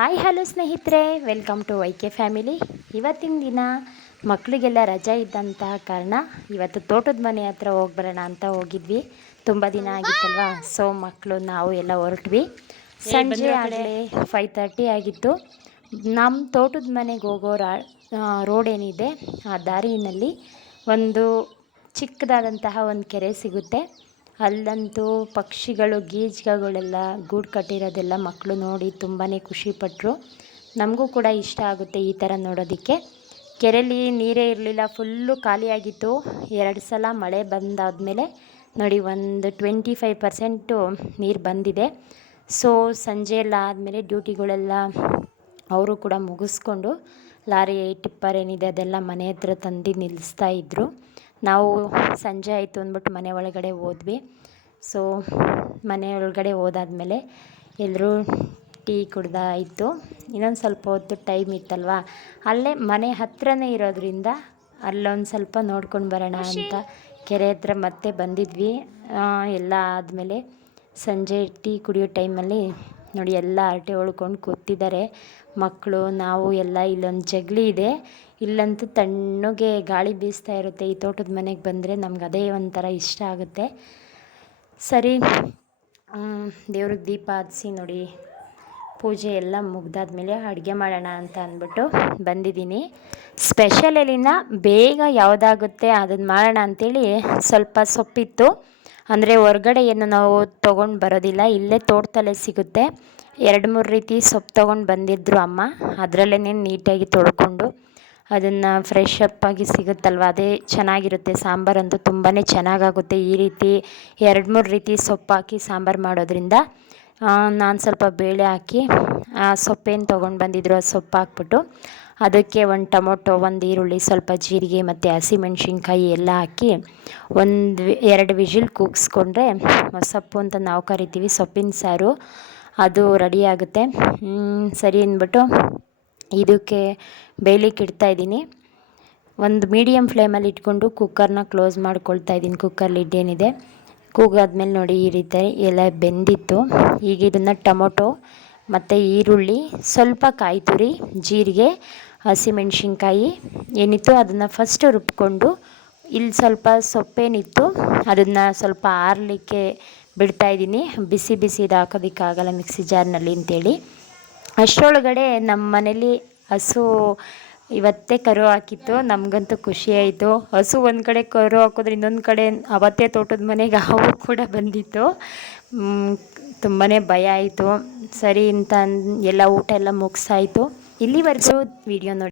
Hi hello ಸ್ನೇಹಿತರೆ. Welcome to Y K family ಇವತ್ತಿನ ದಿನ ಮಕ್ಕಳಿಗೆಲ್ಲ ರಜೆ ಇದ್ದಂತಹ ಕಾರಣ ಇವತ್ತು ತೋಟದ ಮನೆ ಹತ್ರ ಹೋಗಿ ಬರೋಣ ಅಂತ ಹೋಗಿದ್ವಿ. ತುಂಬ ದಿನ ಆಗಿತ್ತಲ್ವಾ? ಸೊ ಮಕ್ಕಳು ನಾವು ಎಲ್ಲ ಹೊರಟ್ವಿ. ಸಂಜೆ ಆಗಲೇ ಫೈವ್ ತರ್ಟಿ ಆಗಿತ್ತು. ನಮ್ಮ ತೋಟದ ಮನೆಗೆ ಹೋಗೋ ರಾ ರೋಡ್ ಏನಿದೆ ಆ ದಾರಿನಲ್ಲಿ ಒಂದು ಚಿಕ್ಕದಾದಂತಹ ಒಂದು ಕೆರೆ ಸಿಗುತ್ತೆ. ಅಲ್ಲಂತೂ ಪಕ್ಷಿಗಳು ಗೀಜ್ಗಗಳೆಲ್ಲ ಗೂಡು ಕಟ್ಟಿರೋದೆಲ್ಲ ಮಕ್ಕಳು ನೋಡಿ ತುಂಬಾ ಖುಷಿಪಟ್ಟರು ನಮಗೂ ಕೂಡ ಇಷ್ಟ ಆಗುತ್ತೆ ಈ ಥರ ನೋಡೋದಕ್ಕೆ. ಕೆರೆಯಲ್ಲಿ ನೀರೇ ಇರಲಿಲ್ಲ, ಫುಲ್ಲು ಖಾಲಿಯಾಗಿತ್ತು. ಎರಡು ಸಲ ಮಳೆ ಬಂದಾದಮೇಲೆ ನೋಡಿ ಒಂದು ಟ್ವೆಂಟಿ ಫೈವ್ ಪರ್ಸೆಂಟು ನೀರು ಬಂದಿದೆ. ಸೊ, ಸಂಜೆ ಎಲ್ಲ ಆದಮೇಲೆ ಡ್ಯೂಟಿಗಳೆಲ್ಲ ಅವರು ಕೂಡ ಮುಗಿಸ್ಕೊಂಡು ಲಾರಿ ಟಿಪ್ಪರ್ ಏನಿದೆ ಅದೆಲ್ಲ ಮನೆ ಹತ್ರ ತಂದು ನಿಲ್ಲಿಸ್ತಾ ಇದ್ದರು ನಾವು ಸಂಜೆ ಆಯಿತು ಅಂದ್ಬಿಟ್ಟು ಮನೆ ಒಳಗಡೆ ಹೋದ್ವಿ. ಸೊ ಮನೆ ಒಳಗಡೆ ಹೋದಾದ್ಮೇಲೆ ಎಲ್ಲರೂ ಟೀ ಕುಡ್ದಾಯಿತು ಇನ್ನೊಂದು ಸ್ವಲ್ಪ ಹೊತ್ತು ಟೈಮ್ ಇತ್ತಲ್ವ? ಅಲ್ಲೇ ಮನೆ ಹತ್ರನೇ ಇರೋದ್ರಿಂದ ಅಲ್ಲೊಂದು ಸ್ವಲ್ಪ ನೋಡ್ಕೊಂಡು ಬರೋಣ ಅಂತ ಕೆರೆ ಹತ್ರ ಮತ್ತೆ ಬಂದಿದ್ವಿ. ಎಲ್ಲ ಆದಮೇಲೆ ಸಂಜೆ ಟೀ ಕುಡಿಯೋ ಟೈಮಲ್ಲಿ ನೋಡಿ ಎಲ್ಲ ಹರಟೆ ಹೊಡ್ಕೊಂಡು ಕೂತಿದ್ದಾರೆ. ಮಕ್ಕಳು, ನಾವು ಎಲ್ಲ ಇಲ್ಲೊಂದು ಜಗಲಿ ಇದೆ. ಇಲ್ಲಂತೂ ತಣ್ಣಗೆ ಗಾಳಿ ಬೀಸ್ತಾ ಇರುತ್ತೆ. ಈ ತೋಟದ ಮನೆಗೆ ಬಂದರೆ ನಮ್ಗೆ ಅದೇ ಒಂಥರ ಇಷ್ಟ ಆಗುತ್ತೆ. ಸರಿ ದೇವ್ರಿಗೆ ದೀಪ ಹಚ್ಚಿ ನೋಡಿ, ಪೂಜೆ ಎಲ್ಲ ಮುಗ್ದಾದ್ಮೇಲೆ ಅಡುಗೆ ಮಾಡೋಣ ಅಂತ ಅಂದ್ಬಿಟ್ಟು ಬಂದಿದ್ದೀನಿ. ಸ್ಪೆಷಲ್ ಎಲ್ಲಿನ ಬೇಗ ಯಾವುದಾಗುತ್ತೆ ಅದನ್ನು ಮಾಡೋಣ ಅಂಥೇಳಿ ಸ್ವಲ್ಪ ಸೊಪ್ಪಿತ್ತು. ಅಂದರೆ ಹೊರ್ಗಡೆ ಏನು ನಾವು ತೊಗೊಂಡು ಬರೋದಿಲ್ಲ, ಇಲ್ಲೇ ತೋಟದಲ್ಲೇ ಸಿಗುತ್ತೆ. ಎರಡು ಮೂರು ರೀತಿ ಸೊಪ್ಪು ತೊಗೊಂಡು ಬಂದಿದ್ದರು ಅಮ್ಮ ಅದರಲ್ಲೇ ನೀಟಾಗಿ ತೊಳ್ಕೊಂಡು ಅದನ್ನು ಫ್ರೆಶ್ ಅಪ್ ಆಗಿ ಸಿಗುತ್ತಲ್ವ? ಅದೇ ಚೆನ್ನಾಗಿರುತ್ತೆ, ಸಾಂಬಾರಂತೂ ತುಂಬಾ ಚೆನ್ನಾಗಾಗುತ್ತೆ ಈ ರೀತಿ ಎರಡು ಮೂರು ರೀತಿ ಸೊಪ್ಪು ಹಾಕಿ ಸಾಂಬಾರು ಮಾಡೋದ್ರಿಂದ. ನಾನು ಸ್ವಲ್ಪ ಬೇಳೆ ಹಾಕಿ, ಆ, ಸೊಪ್ಪೇನು ತೊಗೊಂಡು ಬಂದಿದ್ರು ಆ ಸೊಪ್ಪು ಹಾಕ್ಬಿಟ್ಟು ಅದಕ್ಕೆ ಒಂದು ಟೊಮೊಟೊ, ಒಂದು ಈರುಳ್ಳಿ, ಸ್ವಲ್ಪ ಜೀರಿಗೆ ಮತ್ತು ಹಸಿಮೆಣ್ಸಿನ್ಕಾಯಿ ಎಲ್ಲ ಹಾಕಿ, ಒಂದು ಎರಡು ವಿಜಿಲ್ ಕೂಗಿಸ್ಕೊಂಡ್ರೆ ಸೊಪ್ಪು ಅಂತ ನಾವು ಕರಿತೀವಿ, ಸೊಪ್ಪಿನ ಸಾರು, ಅದು ರೆಡಿ ಆಗುತ್ತೆ. ಸರಿ ಅಂದ್ಬಿಟ್ಟು, ಇದಕ್ಕೆ ಬೇಯಲಿಕ್ಕೆ ಇಡ್ತಾಯಿದ್ದೀನಿ ಒಂದು ಮೀಡಿಯಮ್ ಫ್ಲೇಮಲ್ಲಿ ಇಟ್ಕೊಂಡು ಕುಕ್ಕರ್ನ ಕ್ಲೋಸ್ ಮಾಡ್ಕೊಳ್ತಾ ಇದ್ದೀನಿ ಕುಕ್ಕರ್ ಲಿಡ್ ಏನಿದೆ. ಕೂಗಾದ್ಮೇಲೆ ನೋಡಿ ಈ ರೀತಿ ಎಲ್ಲ ಬೆಂದಿತ್ತು. ಈಗ ಇದನ್ನು ಟೊಮೊಟೊ ಮತ್ತು ಈರುಳ್ಳಿ, ಸ್ವಲ್ಪ ಕಾಯಿ ತುರಿ, ಜೀರಿಗೆ, ಹಸಿಮೆಣ್ಸಿನ್ಕಾಯಿ ಏನಿತ್ತು ಅದನ್ನು ಫಸ್ಟ್ ರುಬ್ಕೊಂಡು ಇಲ್ಲಿ ಸ್ವಲ್ಪ ಸೊಪ್ಪೇನಿತ್ತು ಅದನ್ನು ಸ್ವಲ್ಪ ಆರಲಿಕ್ಕೆ ಬಿಡ್ತಾಯಿದ್ದೀನಿ ಬಿಸಿ ಬಿಸಿ ಇದು ಹಾಕೋದಕ್ಕಾಗಲ್ಲ ಮಿಕ್ಸಿ ಜಾರ್ನಲ್ಲಿ ಅಂತೇಳಿ. ಅಷ್ಟರೊಳಗಡೆ ನಮ್ಮ ಮನೇಲಿ ಹಸು ಇವತ್ತೇ ಕರು ಹಾಕಿತ್ತು, ನಮಗಂತೂ ಖುಷಿ ಆಯಿತು. ಹಸು ಒಂದು ಕಡೆ ಕರು ಹಾಕಿದ್ರೆ ಇನ್ನೊಂದು ಕಡೆ ಅವತ್ತೇ ತೋಟದ ಮನೆಗೆ ಹಾವು ಕೂಡ ಬಂದಿತ್ತು. ತುಂಬಾ ಭಯ ಆಯಿತು. ಸರಿ ಅಂತ ಎಲ್ಲ ಊಟ ಎಲ್ಲ ಮುಗಿಸಾಯ್ತು. ಇಲ್ಲಿವರೆಗೂ ವಿಡಿಯೋ ನೋಡಿ.